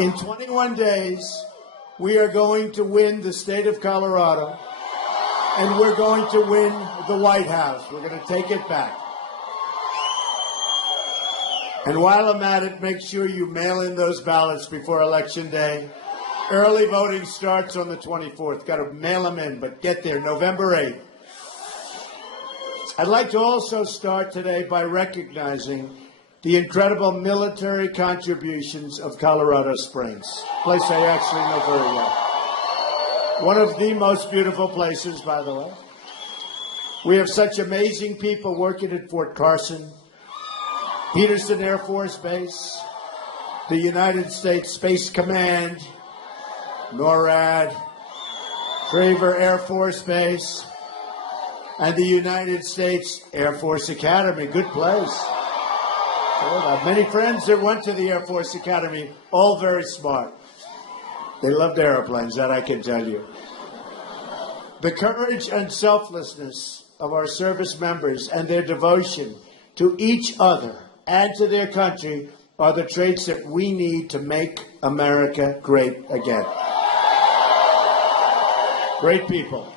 In 21 days, we are going to win the state of Colorado, and we're going to win the White House. We're going to take it back. And while I'm at it, make sure you mail in those ballots before Election Day. Early voting starts on the 24th. Got to mail them in, but get there November 8th. I'd like to also start today by recognizing the incredible military contributions of Colorado Springs, a place I actually know very well. One of the most beautiful places, by the way. We have such amazing people working at Fort Carson, Peterson Air Force Base, the United States Space Command, NORAD, Traver Air Force Base, and the United States Air Force Academy. Good place. I have many friends that went to the Air Force Academy, all very smart. They loved airplanes, that I can tell you. The courage and selflessness of our service members and their devotion to each other and to their country are the traits that we need to make America great again. Great people.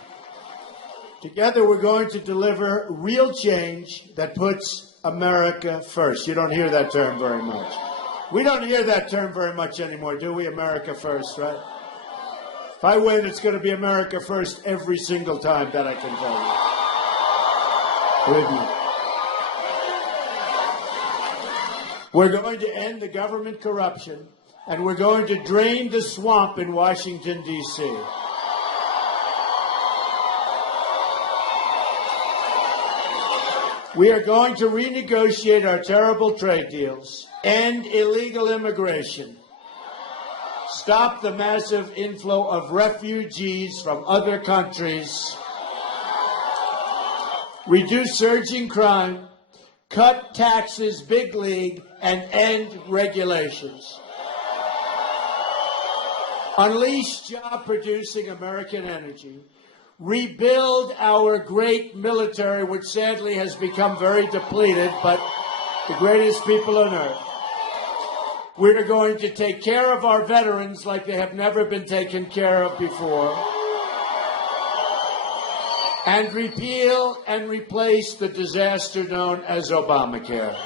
Together we're going to deliver real change that puts America first. You don't hear that term very much. We don't hear that term very much anymore, do we? America first, right? If I win, it's going to be America first every single time, that I can tell you. Believe me. We're going to end the government corruption, and we're going to drain the swamp in Washington, D.C. We are going to renegotiate our terrible trade deals, end illegal immigration, stop the massive inflow of refugees from other countries, reduce surging crime, cut taxes big league, and end regulations. Unleash job-producing American energy. Rebuild our great military, which sadly has become very depleted, but the greatest people on earth. We're going to take care of our veterans like they have never been taken care of before. And repeal and replace the disaster known as Obamacare.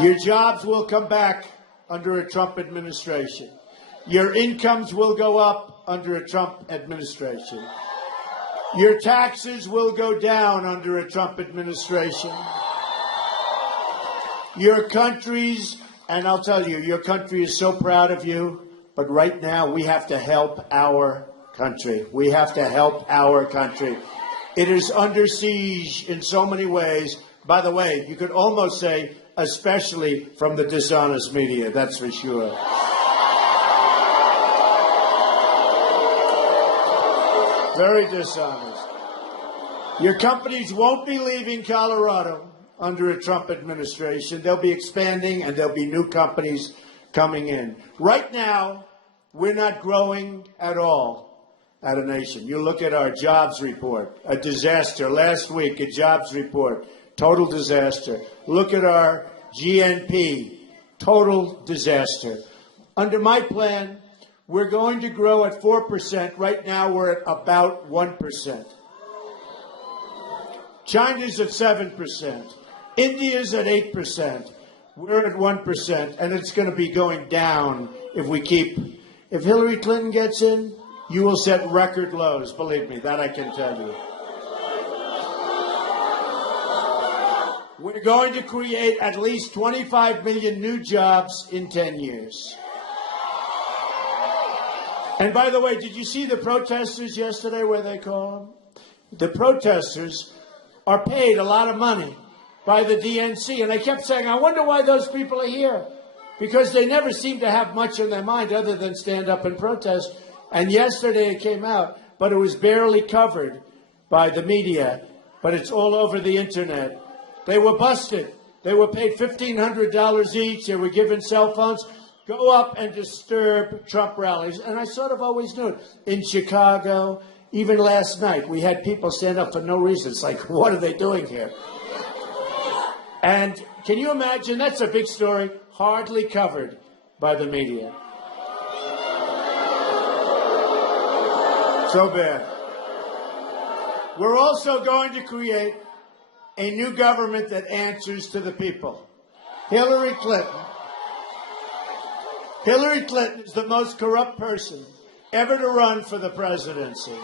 Your jobs will come back under a Trump administration. Your incomes will go up under a Trump administration. Your taxes will go down under a Trump administration. Your country's, and I'll tell you, your country is so proud of you, but right now we have to help our country. We have to help our country. It is under siege in so many ways. By the way, you could almost say, especially from the dishonest media, that's for sure. Very dishonest. Your companies won't be leaving Colorado under a Trump administration. They'll be expanding, and there'll be new companies coming in. Right now, we're not growing at all as a nation. You look at our jobs report, a disaster. Last week, a jobs report, total disaster. Look at our GNP, total disaster. Under my plan, we're going to grow at 4%. Right now, we're at about 1%. China's at 7%. India's at 8%. We're at 1%, and it's going to be going down if we keep. If Hillary Clinton gets in, you will set record lows. Believe me, that I can tell you. We're going to create at least 25 million new jobs in 10 years. And by the way, did you see the protesters yesterday, where they call them? The protesters are paid a lot of money by the DNC. And I kept saying, I wonder why those people are here. Because they never seem to have much in their mind other than stand up and protest. And yesterday it came out, but it was barely covered by the media. But it's all over the internet. They were busted. They were paid $1,500 each. They were given cell phones. Go up and disturb Trump rallies. And I sort of always knew it. In Chicago, even last night, we had people stand up for no reason. It's like, what are they doing here? And can you imagine? That's a big story, hardly covered by the media. So bad. We're also going to create a new government that answers to the people. Hillary Clinton is the most corrupt person ever to run for the presidency.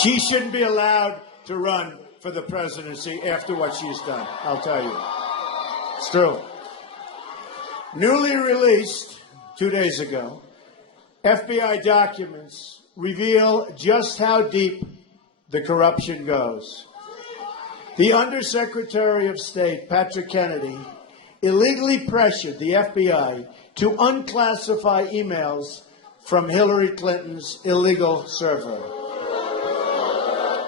She shouldn't be allowed to run for the presidency after what she's done, I'll tell you. It's true. Newly released 2 days ago, FBI documents reveal just how deep the corruption goes. The Undersecretary of State, Patrick Kennedy, illegally pressured the FBI to unclassify emails from Hillary Clinton's illegal server.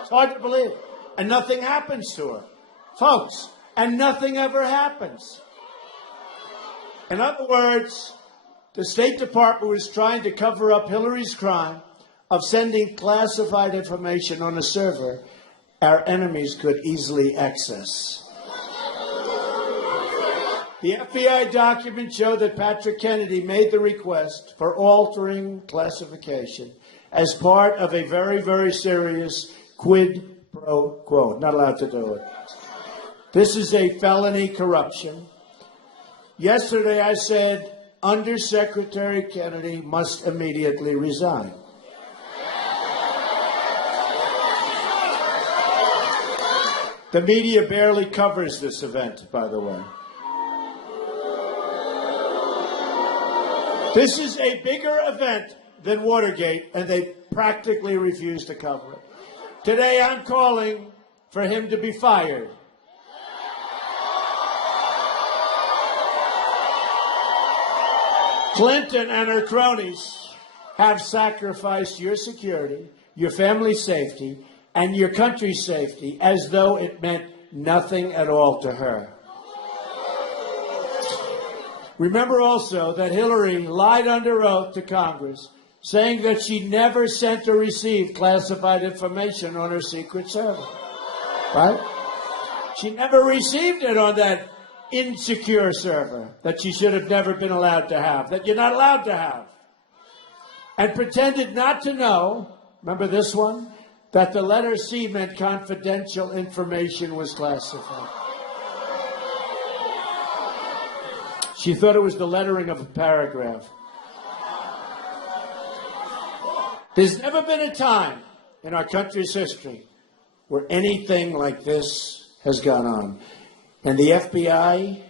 It's hard to believe. And nothing happens to her. Folks, and nothing ever happens. In other words, the State Department was trying to cover up Hillary's crime of sending classified information on a server our enemies could easily access. The FBI documents show that Patrick Kennedy made the request for altering classification as part of a very, very serious quid pro quo. Not allowed to do it. This is a felony corruption. Yesterday I said Undersecretary Kennedy must immediately resign. The media barely covers this event, by the way. This is a bigger event than Watergate, and they practically refuse to cover it. Today I'm calling for him to be fired. Clinton and her cronies have sacrificed your security, your family's safety, and your country's safety as though it meant nothing at all to her. Remember also that Hillary lied under oath to Congress, saying that she never sent or received classified information on her secret server. Right? She never received it on that insecure server that she should have never been allowed to have, that you're not allowed to have. And pretended not to know, remember this one, that the letter C meant confidential information was classified. She thought it was the lettering of a paragraph. There's never been a time in our country's history where anything like this has gone on. And the FBI,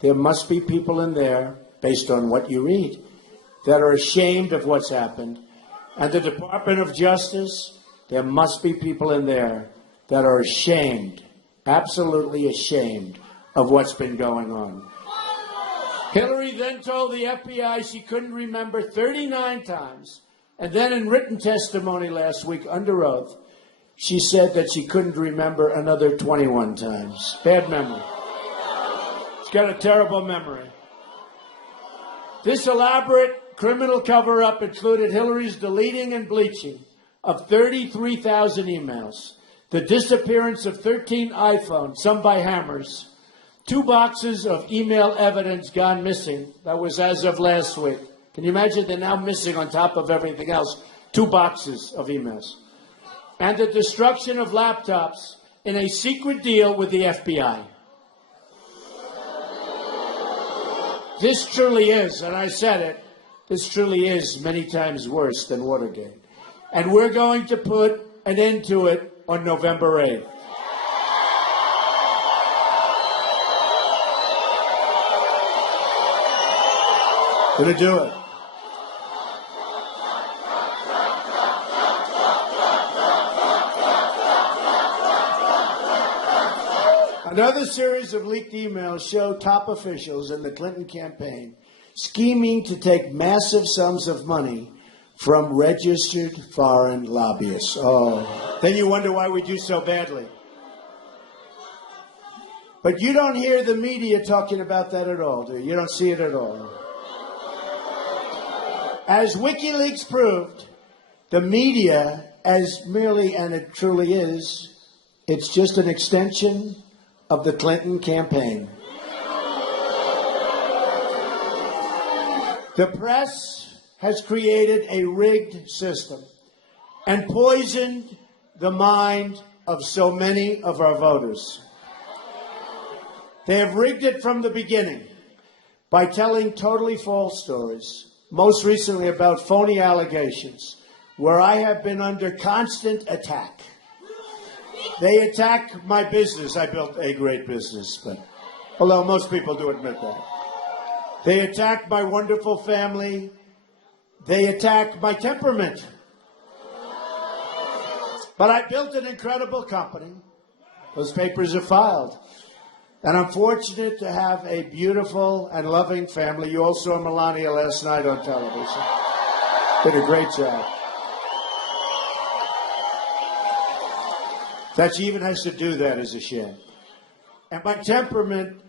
there must be people in there, based on what you read, that are ashamed of what's happened. And the Department of Justice, there must be people in there that are ashamed, absolutely ashamed of what's been going on. Hillary then told the FBI she couldn't remember 39 times. And then in written testimony last week under oath, she said that she couldn't remember another 21 times. Bad memory. She's got a terrible memory. This elaborate criminal cover-up included Hillary's deleting and bleaching of 33,000 emails, the disappearance of 13 iPhones, some by hammers, 2 boxes of email evidence gone missing. That was as of last week. Can you imagine? They're now missing, on top of everything else, 2 boxes of emails. And the destruction of laptops in a secret deal with the FBI. This truly is, and I said it, this truly is many times worse than Watergate. And we're going to put an end to it on November 8th. Going to do it. Another series of leaked emails show top officials in the Clinton campaign scheming to take massive sums of money from registered foreign lobbyists. Oh, then you wonder why we do so badly. But you don't hear the media talking about that at all, do you? You don't see it at all. As WikiLeaks proved, the media, as merely, and it truly is, it's just an extension of the Clinton campaign. The press has created a rigged system and poisoned the mind of so many of our voters. They have rigged it from the beginning by telling totally false stories, most recently about phony allegations, where I have been under constant attack. They attack my business. I built a great business, but although most people do admit that. They attack my wonderful family. They attack my temperament. But I built an incredible company. Those papers are filed. And I'm fortunate to have a beautiful and loving family. You all saw Melania last night on television. Did a great job. That she even has to do that is a shame. And my temperament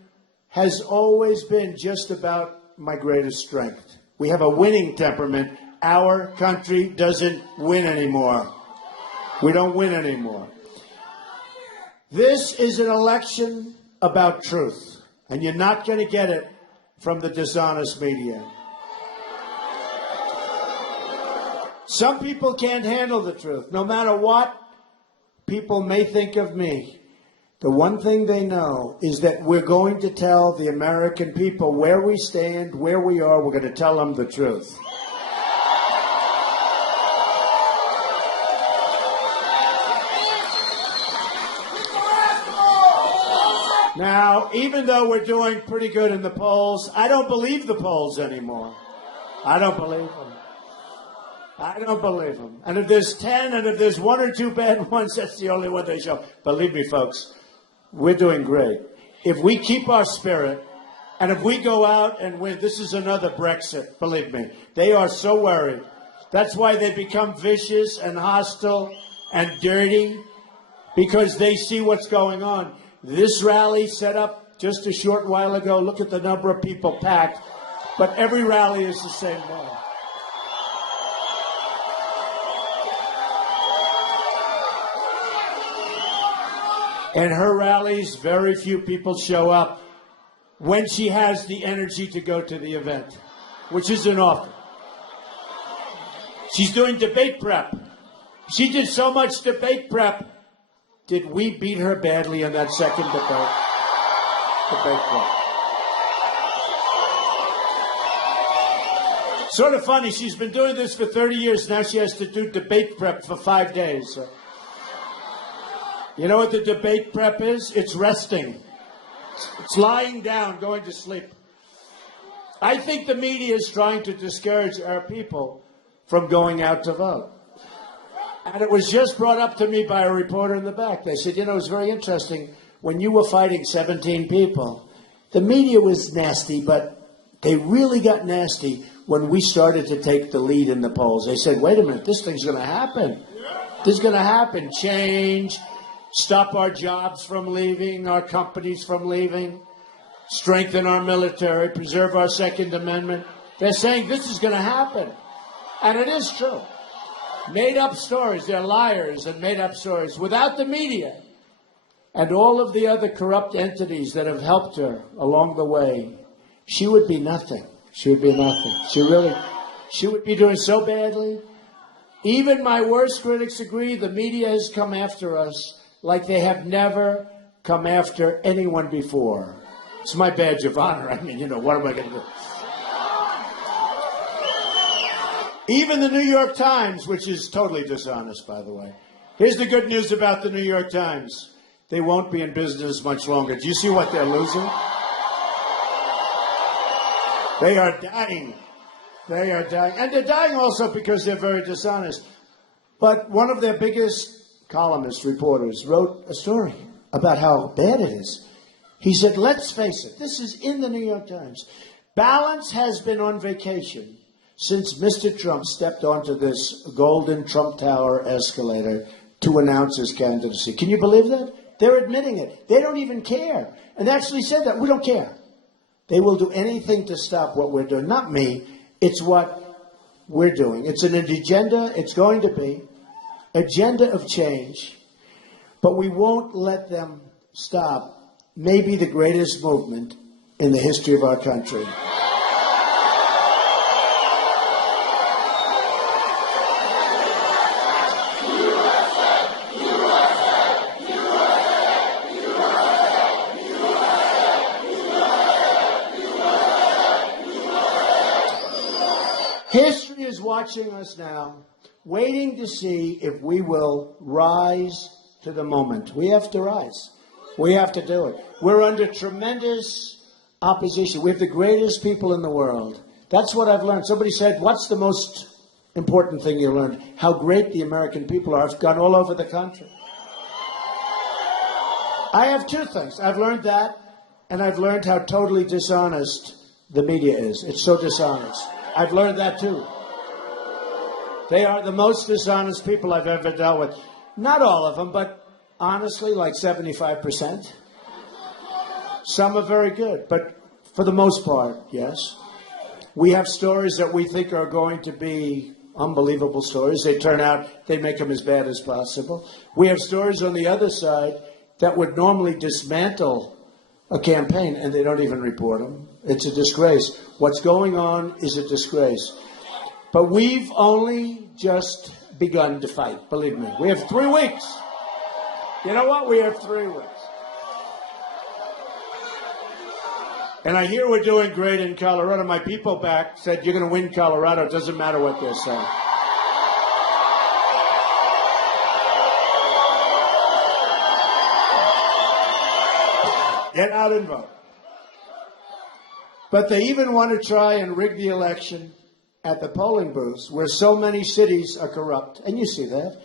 has always been just about my greatest strength. We have a winning temperament. Our country doesn't win anymore. We don't win anymore. This is an election about truth, and you're not going to get it from the dishonest media. Some people can't handle the truth. No matter what people may think of me, the one thing they know is that we're going to tell the American people where we stand, where we are. We're going to tell them the truth. Now, even though we're doing pretty good in the polls, I don't believe the polls anymore. I don't believe them. I don't believe them. And if there's 10 and if there's 1 or 2 bad ones, that's the only one they show. Believe me, folks, we're doing great. If we keep our spirit and if we go out and win, this is another Brexit, believe me. They are so worried. That's why they become vicious and hostile and dirty, because they see what's going on. This rally set up just a short while ago. Look at the number of people packed. But every rally is the same way. In her rallies, very few people show up when she has the energy to go to the event, which isn't often. She's doing debate prep. She did so much debate prep. Did we beat her badly in that second debate? Sort of funny. She's been doing this for 30 years. Now she has to do debate prep for 5 days. You know what the debate prep is? It's resting. It's lying down, going to sleep. I think the media is trying to discourage our people from going out to vote. And it was just brought up to me by a reporter in the back. They said, you know, it's very interesting. When you were fighting 17 people, the media was nasty, but they really got nasty when we started to take the lead in the polls. They said, wait a minute, this thing's going to happen. This is going to happen. Change, stop our jobs from leaving, our companies from leaving, strengthen our military, preserve our Second Amendment. They're saying this is going to happen. And it is true. Made-up stories. They're liars and made-up stories. Without the media and all of the other corrupt entities that have helped her along the way, she would be nothing. She would be nothing. She would be doing so badly. Even my worst critics agree the media has come after us like they have never come after anyone before. It's my badge of honor. I mean, you know, what am I going to do? Even the New York Times, which is totally dishonest, by the way. Here's the good news about the New York Times. They won't be in business much longer. Do you see what they're losing? They are dying. They are dying. And they're dying also because they're very dishonest. But one of their biggest columnists, reporters, wrote a story about how bad it is. He said, let's face it, this is in the New York Times. Balance has been on vacation since Mr. Trump stepped onto this golden Trump Tower escalator to announce his candidacy. Can you believe that? They're admitting it. They don't even care. And actually said that. We don't care. They will do anything to stop what we're doing. Not me. It's what we're doing. It's an agenda. It's going to be agenda of change. But we won't let them stop maybe the greatest movement in the history of our country. History is watching us now, waiting to see if we will rise to the moment. We have to rise. We have to do it. We're under tremendous opposition. We have the greatest people in the world. That's what I've learned. Somebody said, what's the most important thing you learned? How great the American people are. I've gone all over the country. I have two things. I've learned that, and I've learned how totally dishonest the media is. It's so dishonest. I've learned that, too. They are the most dishonest people I've ever dealt with. Not all of them, but honestly, like 75%. Some are very good, but for the most part, yes. We have stories that we think are going to be unbelievable stories. They turn out, they make them as bad as possible. We have stories on the other side that would normally dismantle a campaign, and they don't even report them. It's a disgrace. What's going on is a disgrace. But we've only just begun to fight, believe me. We have 3 weeks. You know what? We have 3 weeks. And I hear we're doing great in Colorado. My people back said, you're going to win Colorado. It doesn't matter what they're saying. Get out and vote. But they even want to try and rig the election at the polling booths where so many cities are corrupt. And you see that.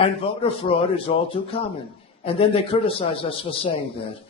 And voter fraud is all too common. And then they criticize us for saying that.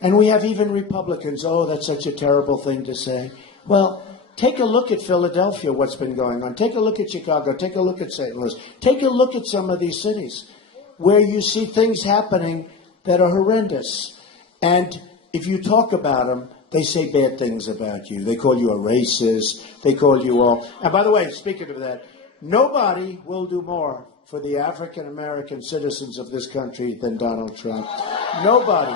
And we have even Republicans, oh, that's such a terrible thing to say. Well, take a look at Philadelphia, what's been going on. Take a look at Chicago. Take a look at St. Louis. Take a look at some of these cities where you see things happening that are horrendous. And if you talk about them, they say bad things about you. They call you a racist. They call you all. And by the way, speaking of that, nobody will do more for the African-American citizens of this country than Donald Trump. Nobody.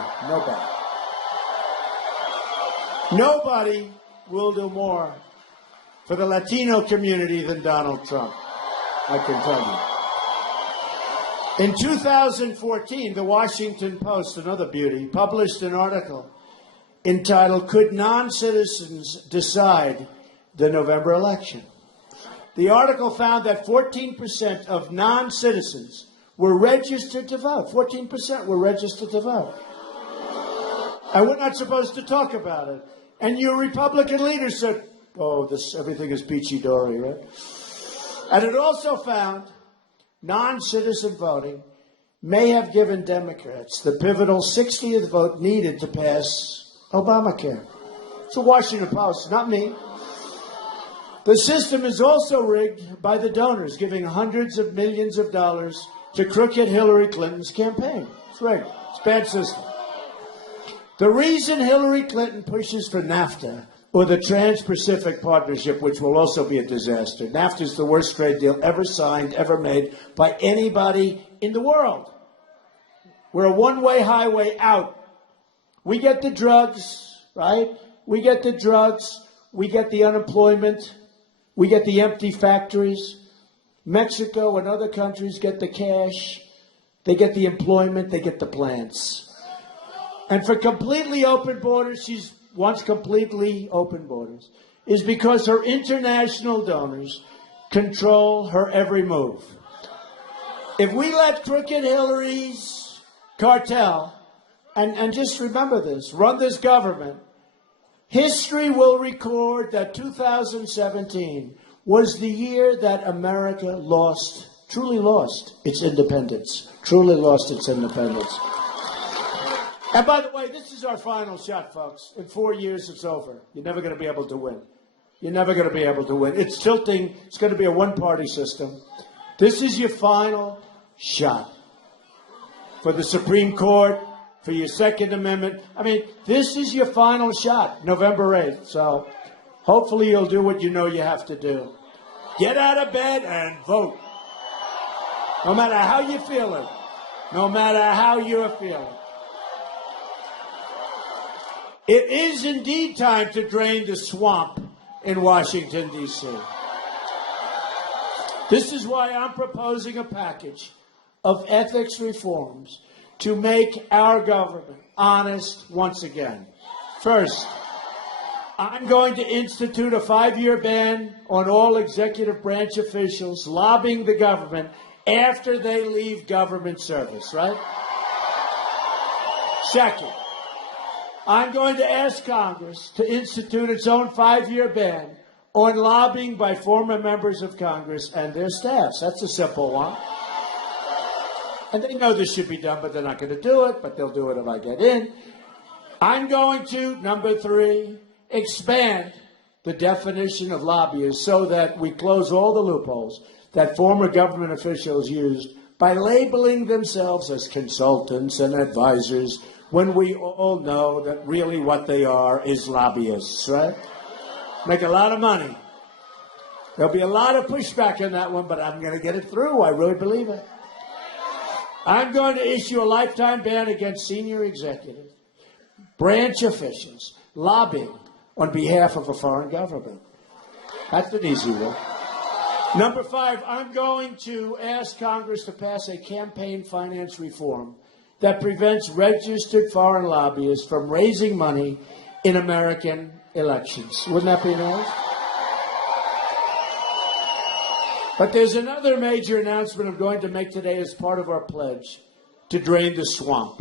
Nobody will do more for the Latino community than Donald Trump, I can tell you. In 2014, the Washington Post, another beauty, published an article entitled, Could Non-Citizens Decide the November Election? The article found that 14% of non-citizens were registered to vote. 14% were registered to vote. And we're not supposed to talk about it. And your Republican leaders said, oh, everything is peachy-dory, right? And it also found non-citizen voting may have given Democrats the pivotal 60th vote needed to pass Obamacare. It's the Washington Post, not me. The system is also rigged by the donors, giving hundreds of millions of dollars to crooked Hillary Clinton's campaign. It's rigged. It's a bad system. The reason Hillary Clinton pushes for NAFTA, or the Trans-Pacific Partnership, which will also be a disaster. NAFTA is the worst trade deal ever signed, ever made by anybody in the world. We're a one-way highway out. We get the drugs, right? We get the drugs. We get the unemployment. We get the empty factories. Mexico and other countries get the cash. They get the employment. They get the plants. And for completely open borders, she wants completely open borders, is because her international donors control her every move. If we let crooked Hillary's cartel, and just remember this, run this government, history will record that 2017 was the year that America lost, truly lost its independence, truly lost its independence. And by the way, this is our final shot, folks. In 4 years, it's over. You're never going to be able to win. You're never going to be able to win. It's tilting. It's going to be a one-party system. This is your final shot. for the Supreme Court, for your Second Amendment. I mean, this is your final shot, November 8th. So hopefully you'll do what you know you have to do. Get out of bed and vote. No matter how you're feeling. No matter how you're feeling. It is indeed time to drain the swamp in Washington, D.C. This is why I'm proposing a package of ethics reforms to make our government honest once again. First, I'm going to institute a 5-year ban on all executive branch officials lobbying the government after they leave government service, right? Second, I'm going to ask Congress to institute its own 5-year ban on lobbying by former members of Congress and their staffs. That's a simple one. And they know this should be done, but they're not going to do it, but they'll do it if I get in. I'm going to, number 3, expand the definition of lobbyists so that we close all the loopholes that former government officials used by labeling themselves as consultants and advisors when we all know that really what they are is lobbyists, right? Make a lot of money. There'll be a lot of pushback on that one, but I'm going to get it through. I really believe it. I'm going to issue a lifetime ban against senior executive branch officials lobbying on behalf of a foreign government. That's an easy one. Number 5, I'm going to ask Congress to pass a campaign finance reform that prevents registered foreign lobbyists from raising money in American elections. Wouldn't that be nice? But there's another major announcement I'm going to make today as part of our pledge to drain the swamp.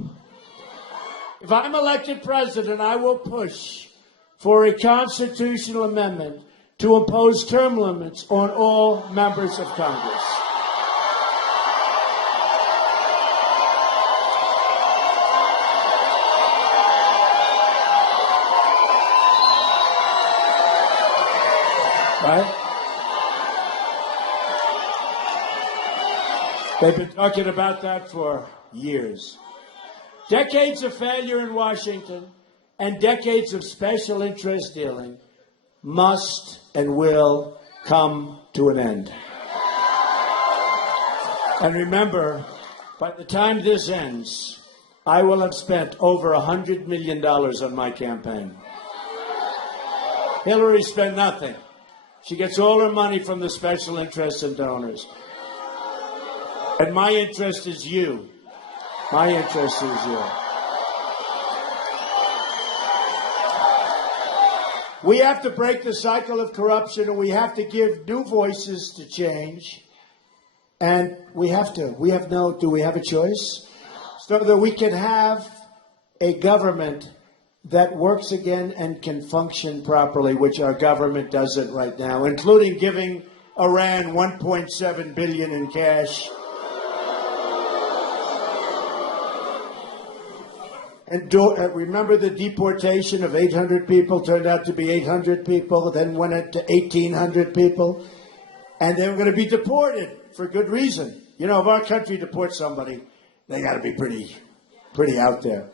If I'm elected president, I will push for a constitutional amendment to impose term limits on all members of Congress. Right? They've been talking about that for years. Decades of failure in Washington and decades of special interest dealing must and will come to an end. And remember, by the time this ends, I will have spent over $100 million on my campaign. Hillary spent nothing. She gets all her money from the special interests and donors. And my interest is you. My interest is you. We have to break the cycle of corruption, and we have to give new voices to change. And we have to. Do we have a choice? So that we can have a government that works again and can function properly, which our government doesn't right now, including giving Iran $1.7 billion in cash. And remember the deportation of 800 people, turned out to be 800 people, then went up to 1,800 people, and they were going to be deported for good reason. You know, if our country deports somebody, they got to be pretty out there.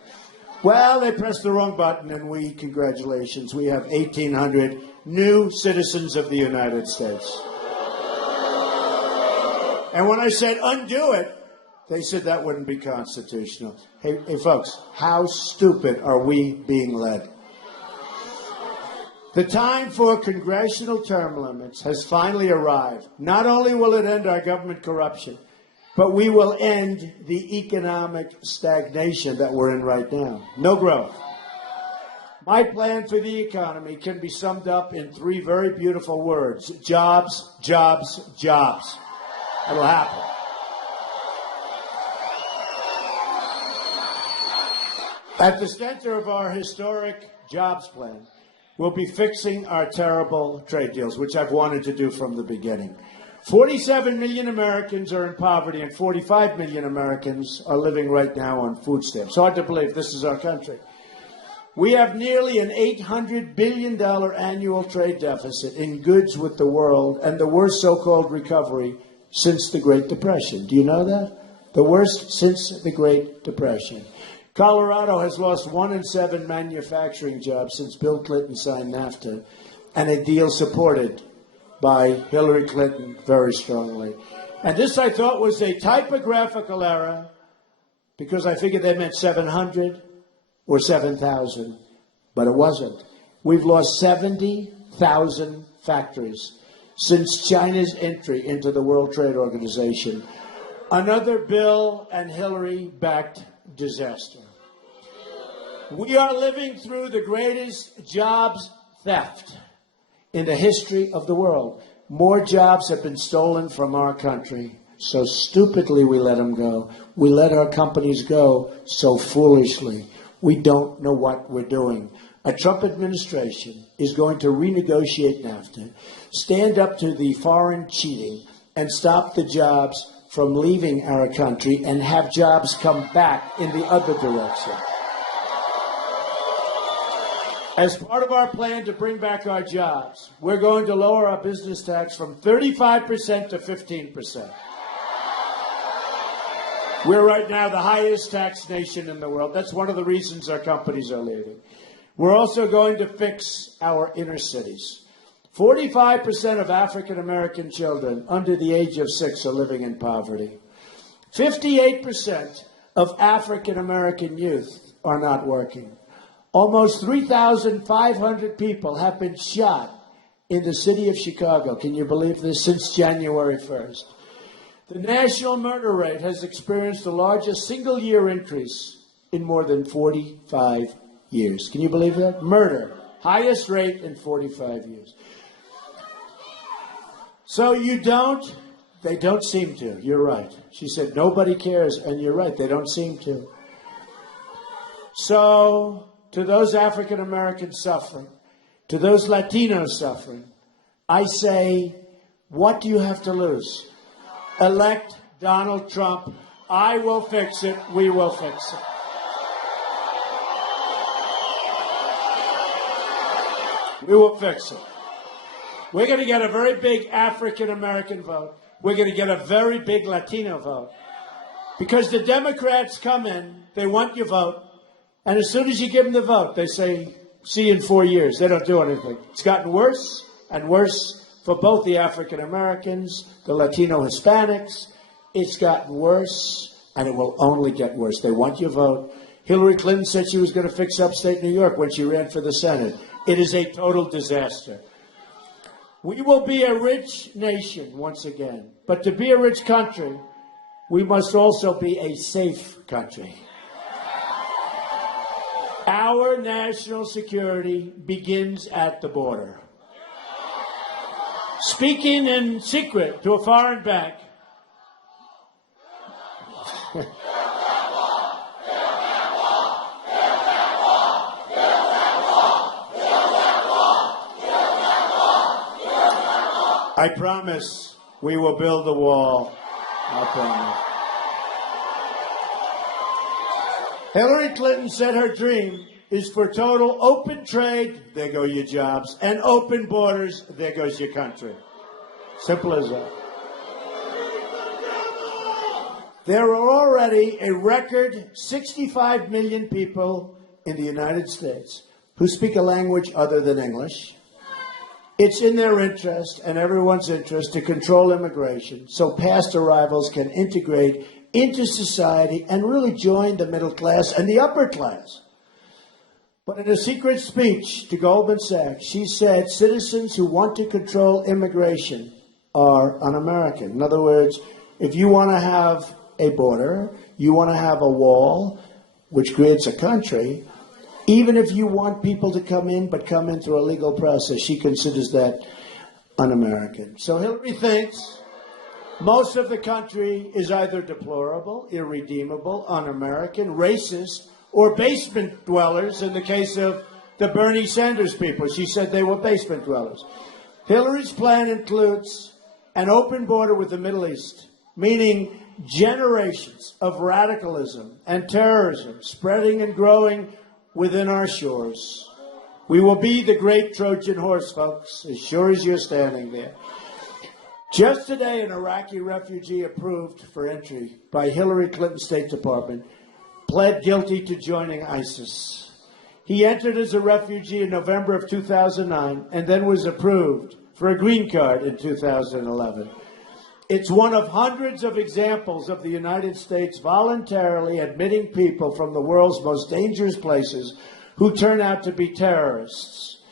Well, they pressed the wrong button, and congratulations, we have 1,800 new citizens of the United States. And when I said undo it, they said that wouldn't be constitutional. Hey, folks, how stupid are we being led? The time for congressional term limits has finally arrived. Not only will it end our government corruption, but we will end the economic stagnation that we're in right now. No growth. My plan for the economy can be summed up in 3 very beautiful words. Jobs, jobs, jobs. It'll happen. At the center of our historic jobs plan will be fixing our terrible trade deals, which I've wanted to do from the beginning. 47 million Americans are in poverty, and 45 million Americans are living right now on food stamps. Hard to believe this is our country. We have nearly an $800 billion annual trade deficit in goods with the world, and the worst so-called recovery since the Great Depression. Do you know that? the worst since the Great Depression. Colorado has lost 1 in 7 manufacturing jobs since Bill Clinton signed NAFTA, and a deal supported by Hillary Clinton very strongly. And this, I thought, was a typographical error, because I figured they meant 700 or 7,000, but it wasn't. We've lost 70,000 factories since China's entry into the World Trade Organization. Another Bill and Hillary-backed disaster. We are living through the greatest jobs theft in the history of the world. More jobs have been stolen from our country. So stupidly we let them go. We let our companies go so foolishly. We don't know what we're doing. A Trump administration is going to renegotiate NAFTA, stand up to the foreign cheating, and stop the jobs from leaving our country and have jobs come back in the other direction. As part of our plan to bring back our jobs, we're going to lower our business tax from 35% to 15%. We're right now the highest taxed nation in the world. That's one of the reasons our companies are leaving. We're also going to fix our inner cities. 45% of African American children under the age of 6 are living in poverty. 58% of African American youth are not working. Almost 3,500 people have been shot in the city of Chicago. Can you believe this? Since January 1st. The national murder rate has experienced the largest single-year increase in more than 45 years. Can you believe that? Murder, highest rate in 45 years. So you don't, they don't seem to. You're right. She said nobody cares, and you're right. They don't seem to. So to those African Americans suffering, to those Latinos suffering, I say, what do you have to lose? Elect Donald Trump. I will fix it. We will fix it. We will fix it. We're going to get a very big African American vote. We're going to get a very big Latino vote. Because the Democrats come in, they want your vote, and as soon as you give them the vote, they say, see you in 4 years. They don't do anything. It's gotten worse and worse for both the African Americans, the Latino Hispanics. It's gotten worse, and it will only get worse. They want your vote. Hillary Clinton said she was going to fix upstate New York when she ran for the Senate. It is a total disaster. We will be a rich nation once again. But to be a rich country, we must also be a safe country. Our national security begins at the border. Speaking in secret to a foreign bank, I promise we will build the wall. I promise. Hillary Clinton said her dream is for total open trade, there go your jobs, and open borders, there goes your country. Simple as that. There are already a record 65 million people in the United States who speak a language other than English. It's in their interest and everyone's interest to control immigration so past arrivals can integrate into society and really join the middle class and the upper class. But in a secret speech to Goldman Sachs, she said citizens who want to control immigration are un-American. In other words, if you want to have a border, you want to have a wall, which creates a country, even if you want people to come in, but come in through a legal process, she considers that un-American. So Hillary thinks most of the country is either deplorable, irredeemable, un-American, racist, or basement dwellers in the case of the Bernie Sanders people. She said they were basement dwellers. Hillary's plan includes an open border with the Middle East, meaning generations of radicalism and terrorism spreading and growing within our shores. We will be the great Trojan horse, folks, as sure as you're standing there. Just today, an Iraqi refugee approved for entry by Hillary Clinton's State Department pled guilty to joining ISIS. He entered as a refugee in November of 2009 and then was approved for a green card in 2011. It's one of hundreds of examples of the United States voluntarily admitting people from the world's most dangerous places who turn out to be terrorists.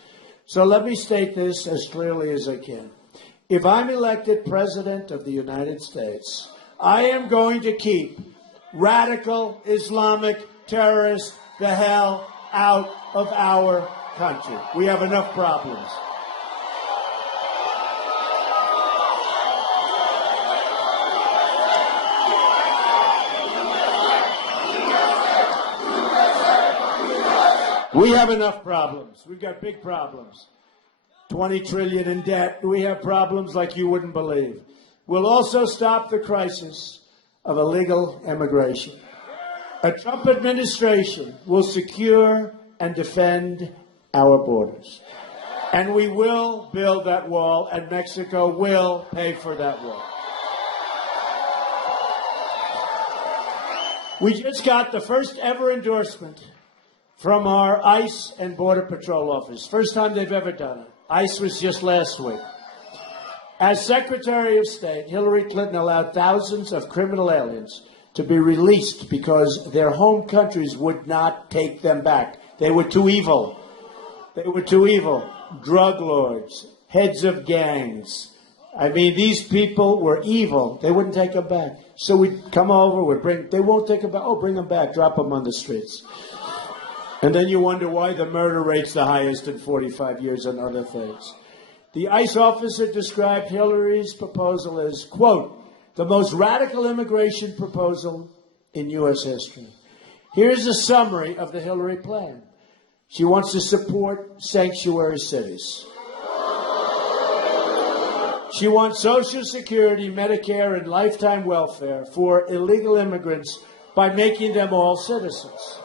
So let me state this as clearly as I can. If I'm elected President of the United States, I am going to keep radical Islamic terrorists the hell out of our country. We have enough problems. We have enough problems. We've got big problems. 20 trillion in debt. We have problems like you wouldn't believe. We'll also stop the crisis of illegal immigration. A Trump administration will secure and defend our borders. And we will build that wall, and Mexico will pay for that wall. We just got the first ever endorsement from our ICE and Border Patrol office. First time they've ever done it. ICE was just last week. As Secretary of State, Hillary Clinton allowed thousands of criminal aliens to be released because their home countries would not take them back. They were too evil. They were too evil. Drug lords, heads of gangs. I mean, these people were evil. They wouldn't take them back. So we'd come over, they won't take them back. Oh, bring them back, drop them on the streets. And then you wonder why the murder rate's the highest in 45 years and other things. The ICE officer described Hillary's proposal as, quote, the most radical immigration proposal in U.S. history. Here's a summary of the Hillary plan. She wants to support sanctuary cities. She wants Social Security, Medicare, and lifetime welfare for illegal immigrants by making them all citizens.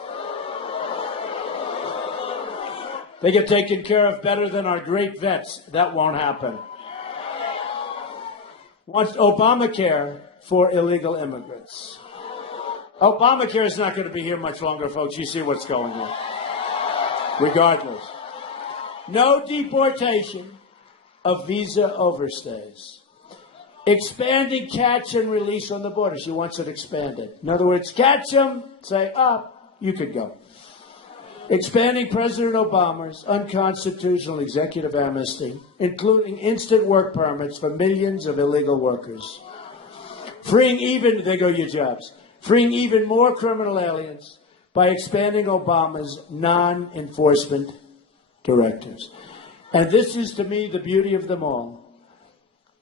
They get taken care of better than our great vets. That won't happen. Wants Obamacare for illegal immigrants. Obamacare is not going to be here much longer, folks. You see what's going on. Regardless. No deportation of visa overstays. Expanding catch and release on the border. She wants it expanded. In other words, catch them, say, you could go. Expanding President Obama's unconstitutional executive amnesty, including instant work permits for millions of illegal workers. Freeing even more criminal aliens by expanding Obama's non-enforcement directives. And this is, to me, the beauty of them all.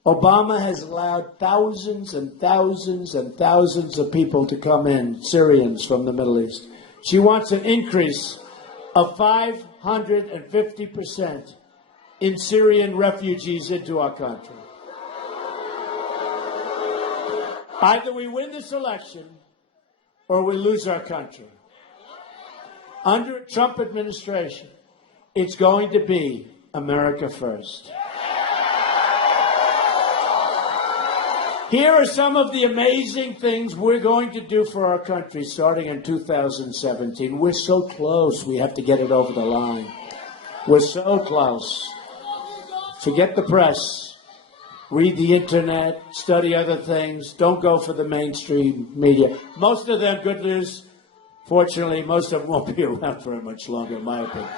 Obama has allowed thousands and thousands and thousands of people to come in, Syrians from the Middle East. She wants an increase of 550% in Syrian refugees into our country. Either we win this election or we lose our country. Under a Trump administration, it's going to be America first. Here are some of the amazing things we're going to do for our country starting in 2017. We're so close. We have to get it over the line. We're so close. Forget the press. Read the internet. Study other things. Don't go for the mainstream media. Most of them, good news, fortunately, most of them won't be around very much longer, in my opinion.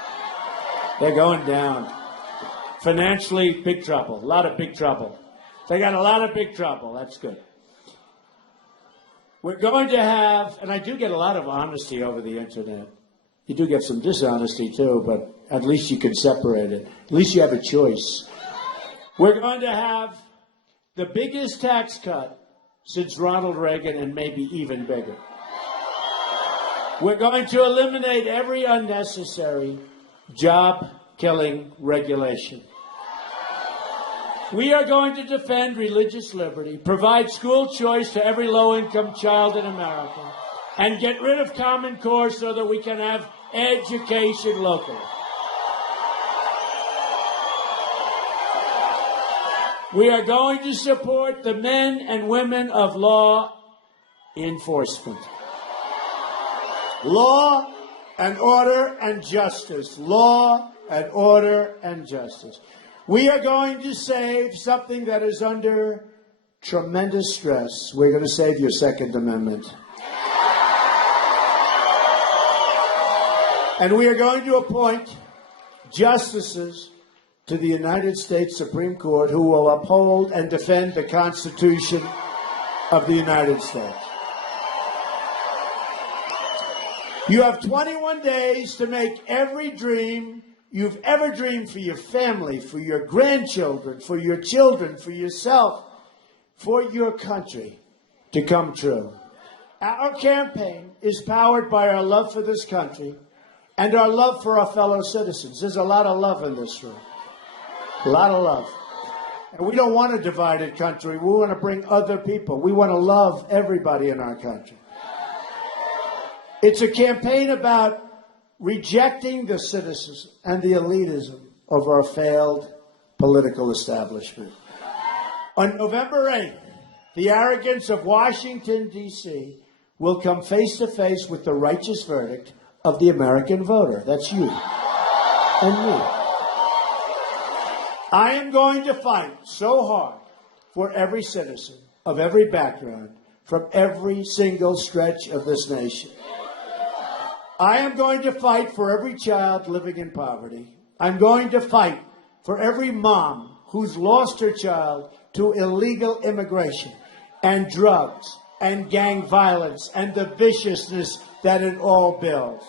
They're going down. Financially, big trouble. A lot of big trouble. They got a lot of big trouble. That's good. We're going to have, and I do get a lot of honesty over the internet. You do get some dishonesty too, but at least you can separate it. At least you have a choice. We're going to have the biggest tax cut since Ronald Reagan, and maybe even bigger. We're going to eliminate every unnecessary job-killing regulation. We are going to defend religious liberty, provide school choice to every low-income child in America, and get rid of Common Core so that we can have education locally. We are going to support the men and women of law enforcement. Law and order and justice. Law and order and justice. We are going to save something that is under tremendous stress. We're going to save your Second Amendment. And we are going to appoint justices to the United States Supreme Court who will uphold and defend the Constitution of the United States. You have 21 days to make every dream you've ever dreamed for your family, for your grandchildren, for your children, for yourself, for your country to come true. Our campaign is powered by our love for this country and our love for our fellow citizens. There's a lot of love in this room. A lot of love. And we don't want a divided country. We want to bring other people. We want to love everybody in our country. It's a campaign about rejecting the cynicism and the elitism of our failed political establishment. On November 8th, the arrogance of Washington, D.C. will come face to face with the righteous verdict of the American voter. That's you and me. I am going to fight so hard for every citizen of every background from every single stretch of this nation. I am going to fight for every child living in poverty. I'm going to fight for every mom who's lost her child to illegal immigration and drugs and gang violence and the viciousness that it all builds.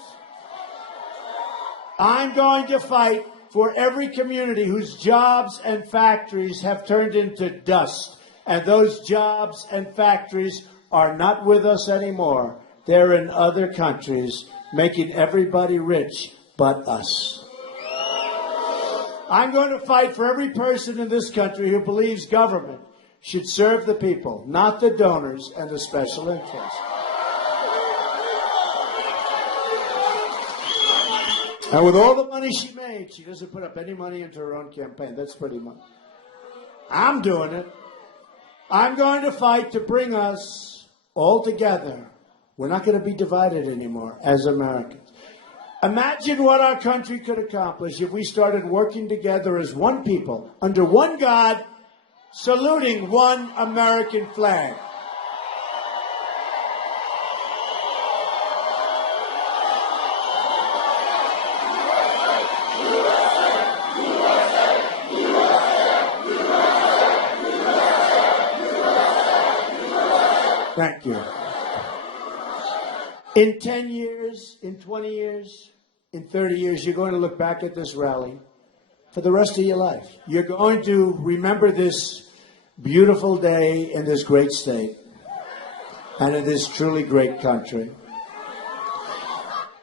I'm going to fight for every community whose jobs and factories have turned into dust, and those jobs and factories are not with us anymore. They're in other countries, making everybody rich but us. I'm going to fight for every person in this country who believes government should serve the people, not the donors and the special interests. And with all the money she made, she doesn't put up any money into her own campaign. That's pretty much. I'm doing it. I'm going to fight to bring us all together. We're not going to be divided anymore as Americans. Imagine what our country could accomplish if we started working together as one people, under one God, saluting one American flag. Thank you. In 10 years, in 20 years, in 30 years, you're going to look back at this rally for the rest of your life. You're going to remember this beautiful day in this great state and in this truly great country.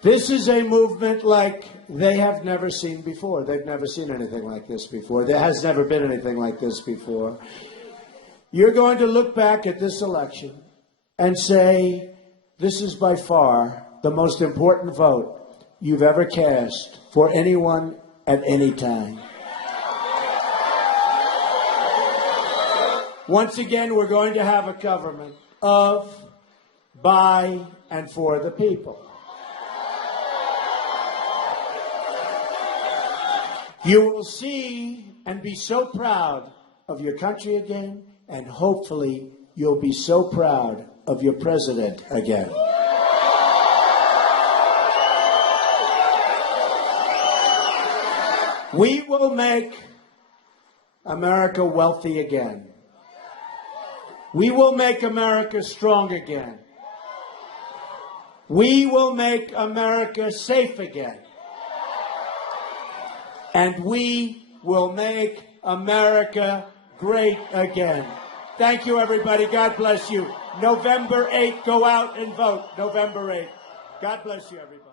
This is a movement like they have never seen before. They've never seen anything like this before. There has never been anything like this before. You're going to look back at this election and say, this is by far the most important vote you've ever cast for anyone at any time. Once again, we're going to have a government of, by, and for the people. You will see and be so proud of your country again, and hopefully you'll be so proud of your president again. We will make America wealthy again. We will make America strong again. We will make America safe again. And we will make America great again. Thank you, everybody. God bless you. November 8th, go out and vote. November 8th. God bless you, everybody.